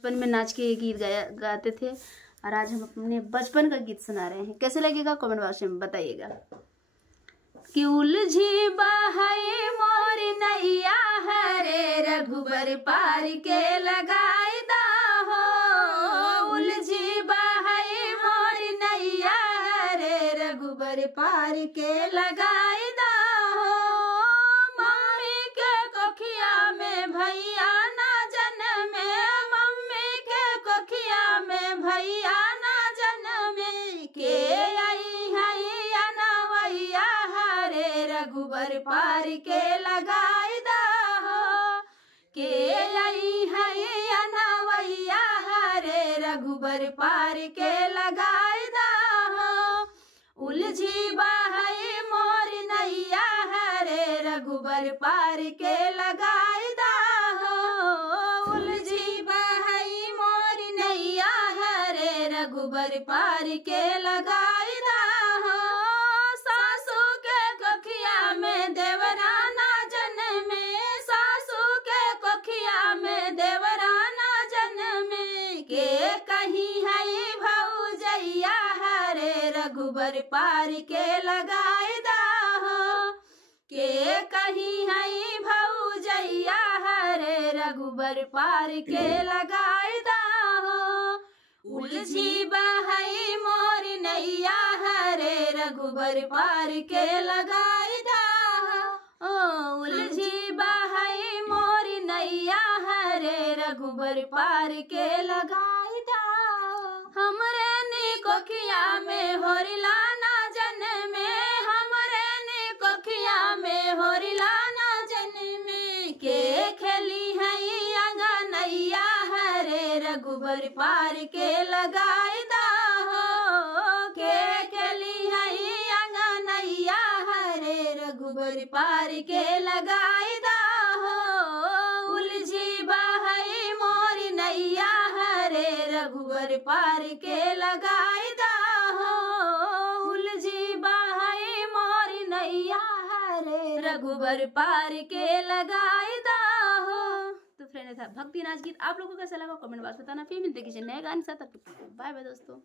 बचपन में नाच के गीत गाते थे और आज हम अपने बचपन का गीत सुना रहे हैं। कैसे लगेगा कमेंट बॉक्स में बताइएगा। कि उलझी बहाए मोर नैया हरे रघुबर पार के लगाई दा हो। उलझी बहाए मोर नैया हरे रघुबर पार के लगाई दा हो। मम्मी के कोखिया में भैया ना जन्मे, मम्मी के कोखिया में भैया ना जन्मे। के आई है अनवैया हरे रघुबर पार के लगाई दा हो। के आई है अनवैया हरे रघुबर पार के लगाई दा हो। उलझी बहाई मोर नैया हरे रघुबर पार के लगाई दा हो। उलझी बहाई मोर नैया हरे रघुबर पार के लगाई दा हो। सासू के कोखिया में देवरा ना जन्मे, सासू के कोखिया में देवरा ना जन्मे। के कहीं है भौजैया हरे रघुबर पार के लगाई दा हो। के कहीं है भौजैया हरे रघुबर पार के लगाई दा हो। उलझी बहाई मोर नैया हरे रघुबर पार के लगाई दा हो। उलझी बहाई मोर नैया हरे रघुबर पार के लगाई दा हो। हमरे नी कोखिया में होरिला ना जन्मे, हमरे नी कोखिया में होरिला ना जन्मे। के खेली है अंगनैया हरे रघुबर पार के लगाई दा हो। के खेली है अंगनैया हरे रघुबर पार के लगाई दा हो। उलझी बहाई मोर नैया हरे रघुबर पार के लगाई दा हो। उलझी बहाई मोर नैया हरे रघुबर पार के लगाई दा हो। तो फ्रेंड था भक्ति नाच गीत। आप लोगों को कैसा लगा कमेंट बॉक्स बताना। फिर मिलते किसी नए गाने साथ। बाय बाय दोस्तों।